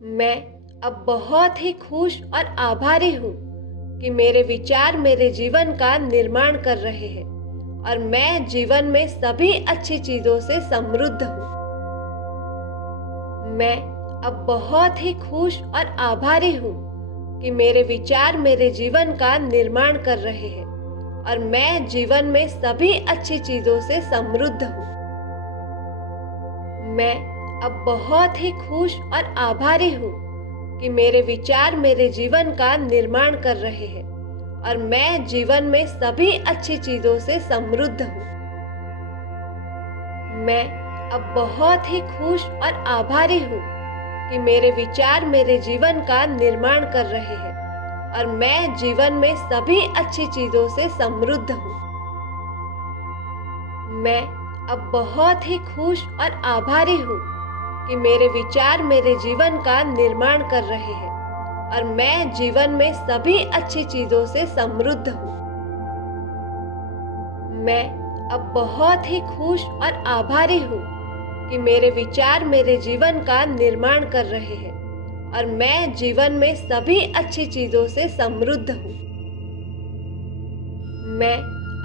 मैं अब बहुत ही खुश और आभारी हूँ कि मेरे विचार मेरे जीवन का निर्माण कर रहे हैं और मैं जीवन में सभी अच्छी चीजों से समृद्ध हूँ। मैं अब बहुत ही खुश और आभारी हूँ कि मेरे विचार मेरे जीवन का निर्माण कर रहे हैं और मैं जीवन में सभी अच्छी चीजों से समृद्ध हूँ। मैं अब बहुत ही खुश और आभारी हूँ कि मेरे विचार मेरे जीवन का निर्माण कर रहे हैं और मैं जीवन में सभी अच्छी चीजों से समृद्ध हूँ। मैं अब बहुत ही खुश और आभारी हूँ कि मेरे विचार मेरे जीवन का निर्माण कर रहे हैं और मैं जीवन में सभी अच्छी चीजों से समृद्ध हूँ। मैं अब बहुत ही खुश और आभारी हूँ कि मेरे विचार मेरे जीवन का निर्माण कर रहे हैं और मैं जीवन में सभी अच्छी चीजों से समृद्ध हूँ। मैं अब बहुत ही खुश और आभारी हूँ कि मेरे विचार मेरे जीवन का निर्माण कर रहे हैं और मैं जीवन में सभी अच्छी चीजों से समृद्ध हूँ। मैं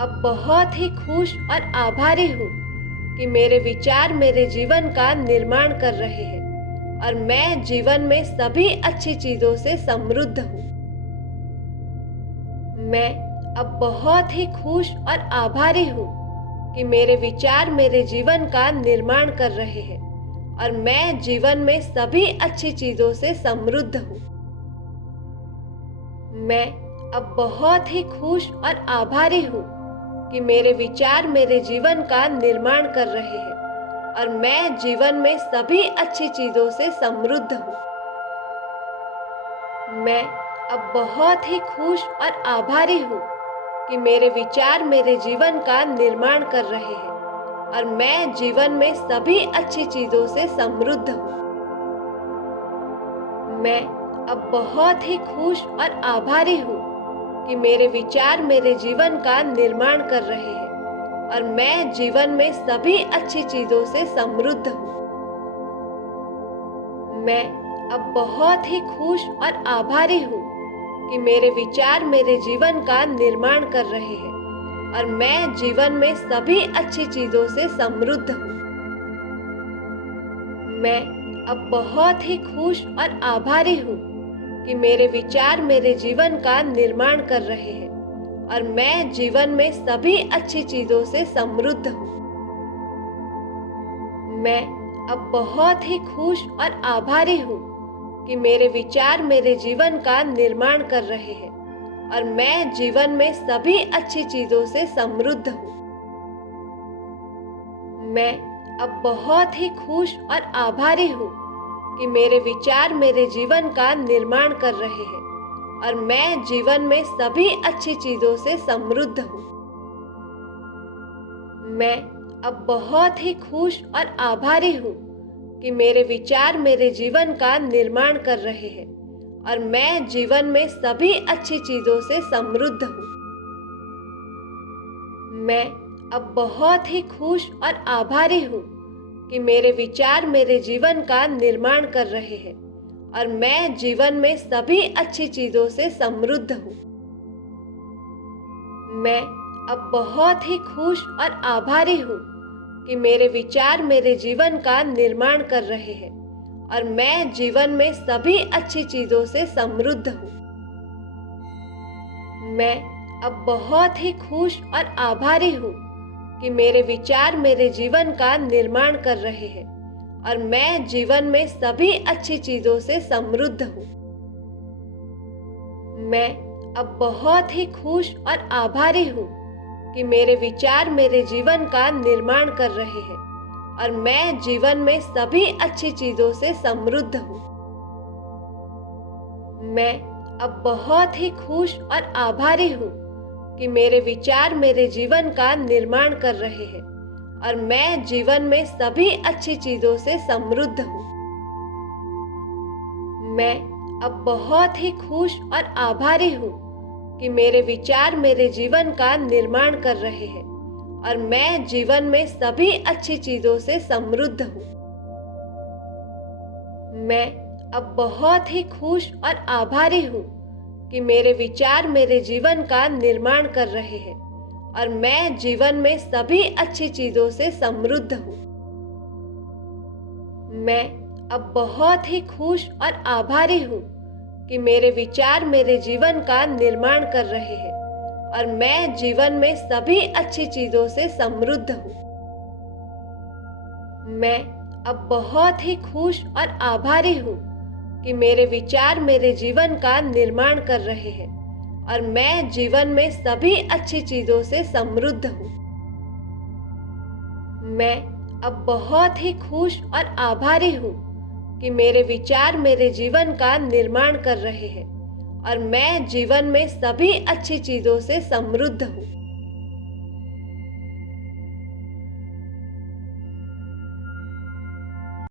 अब बहुत ही खुश और आभारी हूँ कि मेरे विचार मेरे जीवन का निर्माण कर रहे हैं और मैं जीवन में सभी अच्छी चीजों से समृद्ध हूँ। मैं अब बहुत ही खुश और आभारी हूँ कि मेरे विचार मेरे जीवन का निर्माण कर रहे हैं और मैं जीवन में सभी अच्छी चीजों से समृद्ध हूँ। मैं अब बहुत ही खुश और आभारी हूँ कि मेरे विचार मेरे जीवन का निर्माण कर रहे हैं और मैं जीवन में सभी अच्छी चीजों से समृद्ध हूँ। मैं अब बहुत ही खुश और आभारी हूँ कि मेरे विचार मेरे जीवन का निर्माण कर रहे हैं और मैं जीवन में सभी अच्छी चीजों से समृद्ध हूँ। मैं अब बहुत ही खुश और आभारी हूँ कि मेरे विचार मेरे जीवन का निर्माण कर रहे हैं और मैं जीवन में सभी अच्छी चीजों से समृद्ध हूँ। मैं अब बहुत ही खुश और आभारी हूँ कि मेरे विचार मेरे जीवन का निर्माण कर रहे हैं और मैं जीवन में सभी अच्छी चीजों से समृद्ध हूँ। मैं अब बहुत ही खुश और आभारी हूँ कि मेरे विचार मेरे जीवन का निर्माण कर रहे हैं और मैं जीवन में सभी अच्छी चीजों से समृद्ध हूँ। मैं अब बहुत ही खुश और आभारी हूँ कि मेरे विचार मेरे जीवन का निर्माण कर रहे हैं और मैं जीवन में सभी अच्छी चीजों से समृद्ध हूँ। मैं अब बहुत ही खुश और आभारी हूँ कि मेरे विचार मेरे जीवन का निर्माण कर रहे हैं और मैं जीवन में सभी अच्छी चीजों से समृद्ध हूँ। मैं अब बहुत ही खुश और आभारी हूँ कि मेरे विचार मेरे जीवन का निर्माण कर रहे हैं और मैं जीवन में सभी अच्छी चीजों से समृद्ध हूँ। मैं अब बहुत ही खुश और आभारी हूँ कि मेरे विचार मेरे जीवन का निर्माण कर रहे हैं और मैं जीवन में सभी अच्छी चीजों से समृद्ध हूँ। मैं अब बहुत ही खुश और आभारी हूँ कि मेरे विचार मेरे जीवन का निर्माण कर रहे हैं और मैं जीवन में सभी अच्छी चीजों से समृद्ध हूँ। मैं अब बहुत ही खुश और आभारी हूँ कि मेरे विचार मेरे जीवन का निर्माण कर रहे हैं और मैं जीवन में सभी अच्छी चीजों से समृद्ध हूँ। मैं अब बहुत ही खुश और आभारी हूँ कि मेरे विचार मेरे जीवन का निर्माण कर रहे हैं और मैं जीवन में सभी अच्छी चीजों से समृद्ध हूँ। मैं अब बहुत ही खुश और आभारी हूँ कि मेरे विचार मेरे जीवन का निर्माण कर रहे हैं और मैं जीवन में सभी अच्छी चीजों से समृद्ध हूँ। मैं अब बहुत ही खुश और आभारी हूँ कि मेरे विचार मेरे जीवन का निर्माण कर रहे हैं और मैं जीवन में सभी अच्छी चीजों से समृद्ध हूँ। मैं अब बहुत ही खुश और आभारी हूँ कि मेरे विचार मेरे जीवन का निर्माण कर रहे हैं और मैं जीवन में सभी अच्छी चीजों से समृद्ध हूँ। मैं अब बहुत ही खुश और आभारी हूँ कि मेरे विचार मेरे जीवन का निर्माण कर रहे हैं और मैं जीवन में सभी अच्छी चीजों से समृद्ध हूँ। मैं अब बहुत ही खुश और आभारी हूँ कि मेरे विचार मेरे जीवन का निर्माण कर रहे हैं और मैं जीवन में सभी अच्छी चीजों से समृद्ध हूँ। मैं अब बहुत ही खुश और आभारी हूँ कि मेरे विचार मेरे जीवन का निर्माण कर रहे हैं और मैं जीवन में सभी अच्छी चीजों से समृद्ध हूँ।